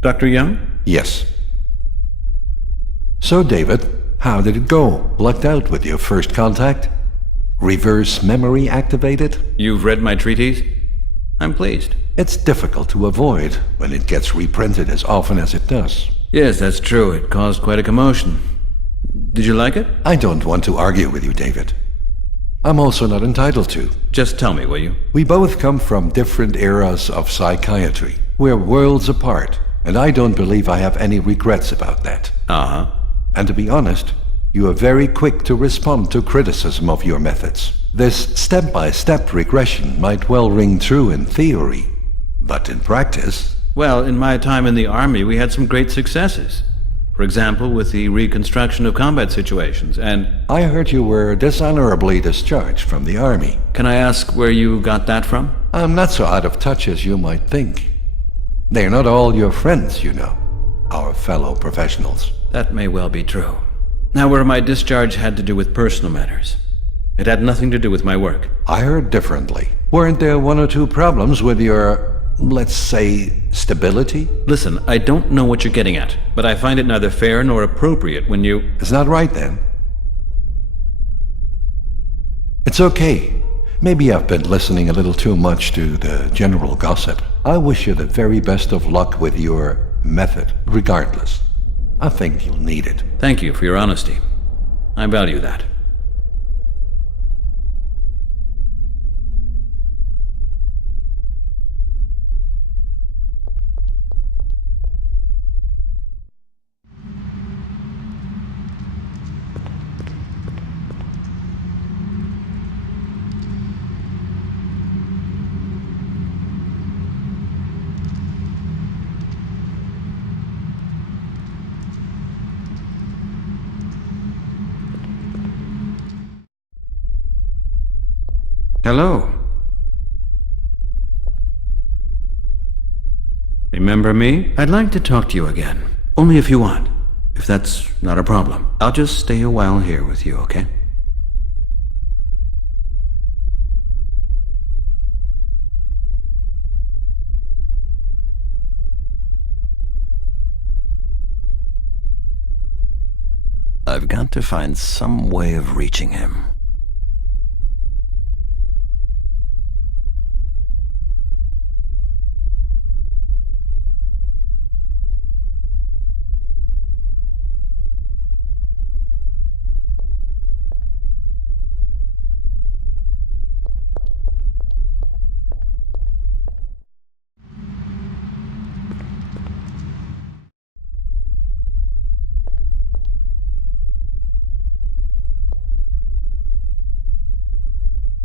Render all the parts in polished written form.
Dr. Young? Yes. So, David, how did it go? Lucked out with your first contact? Reverse memory activated? You've read my treatise? I'm pleased. It's difficult to avoid when it gets reprinted as often as it does. Yes, that's true. It caused quite a commotion. Did you like it? I don't want to argue with you, David. I'm also not entitled to. Just tell me, will you? We both come from different eras of psychiatry. We're worlds apart, and I don't believe I have any regrets about that. Uh-huh. And to be honest, you are very quick to respond to criticism of your methods. This step-by-step regression might well ring true in theory, but in practice... Well, in my time in the Army, we had some great successes. For example, with the reconstruction of combat situations, and... I heard you were dishonorably discharged from the Army. Can I ask where you got that from? I'm not so out of touch as you might think. They're not all your friends, you know, our fellow professionals. That may well be true. However, my discharge had to do with personal matters. It had nothing to do with my work. I heard differently. Weren't there one or two problems with your, let's say, stability? Listen, I don't know what you're getting at, but I find it neither fair nor appropriate when you... It's not right, then. It's okay. Maybe I've been listening a little too much to the general gossip. I wish you the very best of luck with your method, regardless. I think you'll need it. Thank you for your honesty. I value that. Hello. Remember me? I'd like to talk to you again. Only if you want. If that's not a problem. I'll just stay a while here with you, okay? I've got to find some way of reaching him.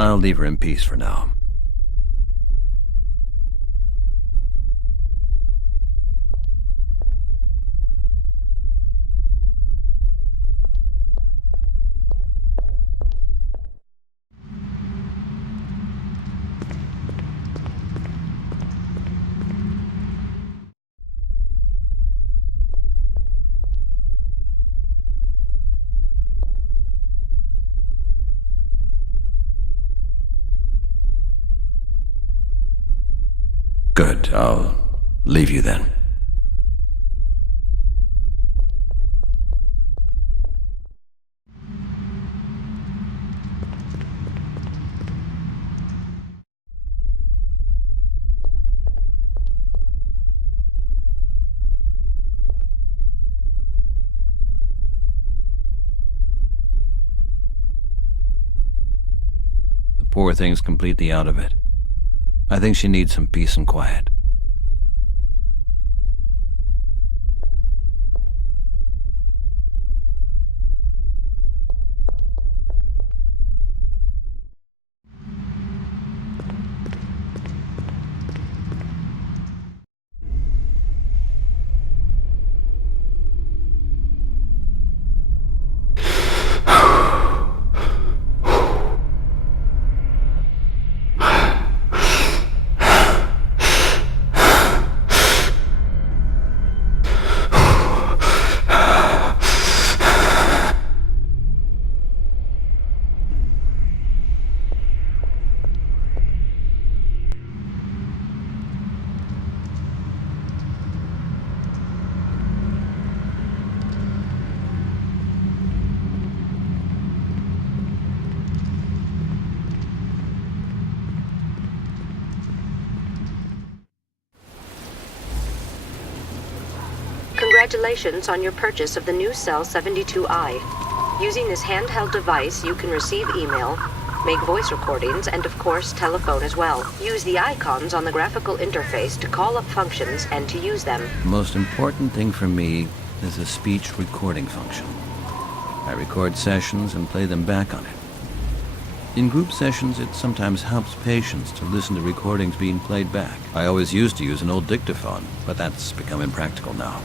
I'll leave her in peace for now. Good, I'll leave you then. The poor thing's completely out of it. I think she needs some peace and quiet. Congratulations on your purchase of the new Ch.1. Using this handheld device, you can receive email, make voice recordings, and of course, telephone as well. Use the icons on the graphical interface to call up functions and to use them. The most important thing for me is a speech recording function. I record sessions and play them back on it. In group sessions, it sometimes helps patients to listen to recordings being played back. I always used to use an old dictaphone, but that's become impractical now.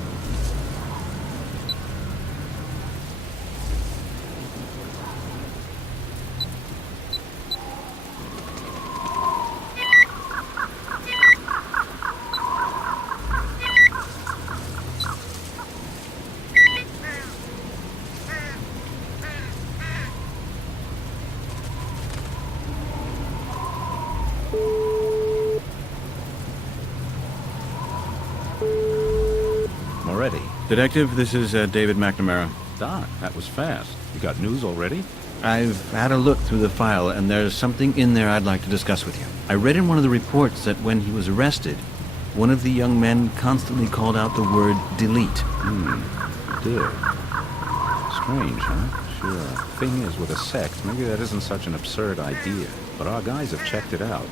Already. Detective, this is David McNamara. Doc, that was fast. You got news already? I've had a look through the file, and there's something in there I'd like to discuss with you. I read in one of the reports that when he was arrested, one of the young men constantly called out the word delete. Did. Strange, huh? Sure. Thing is, with a sect, maybe that isn't such an absurd idea. But our guys have checked it out.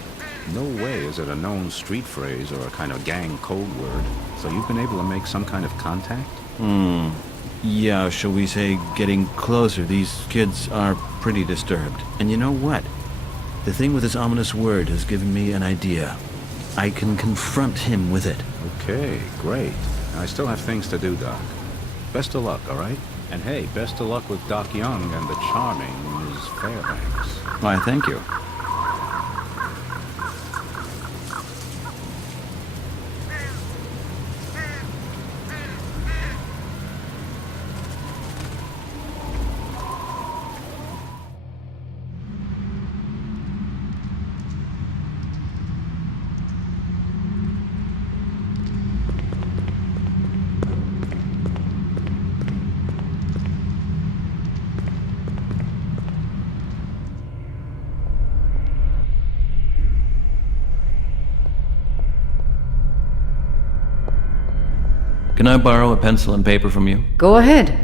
No way is it a known street phrase or a kind of gang code word. So you've been able to make some kind of contact? Yeah, shall we say getting closer. These kids are pretty disturbed. And you know what? The thing with this ominous word has given me an idea. I can confront him with it. Okay, great. I still have things to do, Doc. Best of luck, all right? And hey, best of luck with Doc Young and the charming Ms. Fairbanks. Why, thank you. Can I borrow a pencil and paper from you? Go ahead.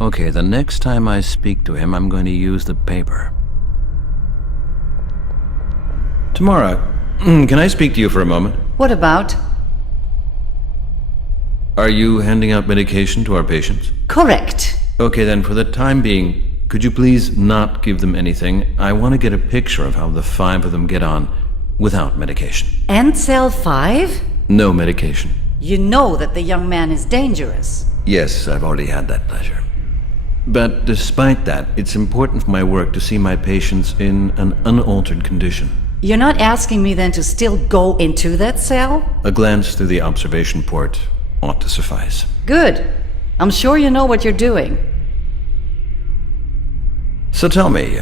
Okay, the next time I speak to him, I'm going to use the paper. Tamara, can I speak to you for a moment? What about? Are you handing out medication to our patients? Correct. Okay, then, for the time being, could you please not give them anything? I want to get a picture of how the 5 of them get on without medication. And cell 5? No medication. You know that the young man is dangerous. Yes, I've already had that pleasure. But despite that, it's important for my work to see my patients in an unaltered condition. You're not asking me then to still go into that cell? A glance through the observation port ought to suffice. Good. I'm sure you know what you're doing. So tell me,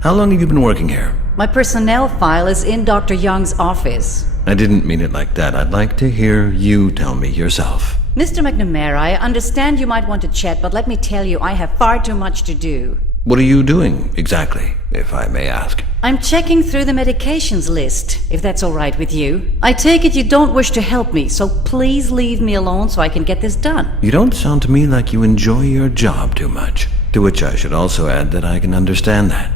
how long have you been working here? My personnel file is in Dr. Young's office. I didn't mean it like that. I'd like to hear you tell me yourself. Mr. McNamara, I understand you might want to chat, but let me tell you, I have far too much to do. What are you doing, exactly, if I may ask? I'm checking through the medications list, if that's all right with you. I take it you don't wish to help me, so please leave me alone so I can get this done. You don't sound to me like you enjoy your job too much. To which I should also add that I can understand that.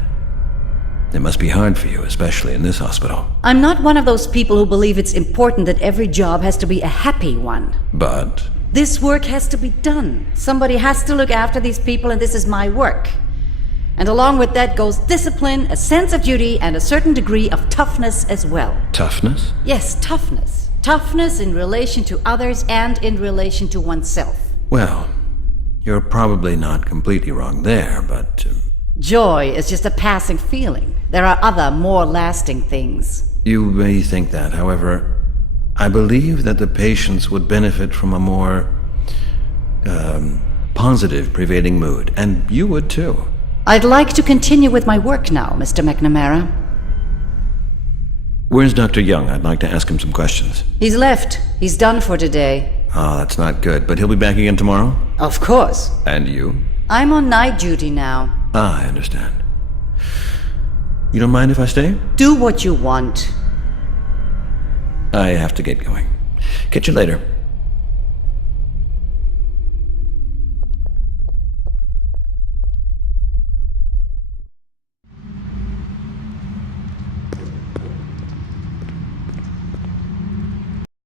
It must be hard for you, especially in this hospital. I'm not one of those people who believe it's important that every job has to be a happy one. But This work has to be done. Somebody has to look after these people, and this is my work. And along with that goes discipline, a sense of duty, and a certain degree of toughness as well. toughness? Yes, toughness. Toughness in relation to others and in relation to oneself. Well, you're probably not completely wrong there, but Joy is just a passing feeling. There are other, more lasting things. you may think that. However, I believe that the patients would benefit from a more positive prevailing mood, and you would too. I'd like to continue with my work now, Mr. McNamara. Where's Dr. Young? I'd like to ask him some questions. He's left. He's done for today. Oh, that's not good, but he'll be back again tomorrow? Of course. And you? I'm on night duty now. Ah, I understand. You don't mind if I stay? Do what you want. I have to get going. Catch you later.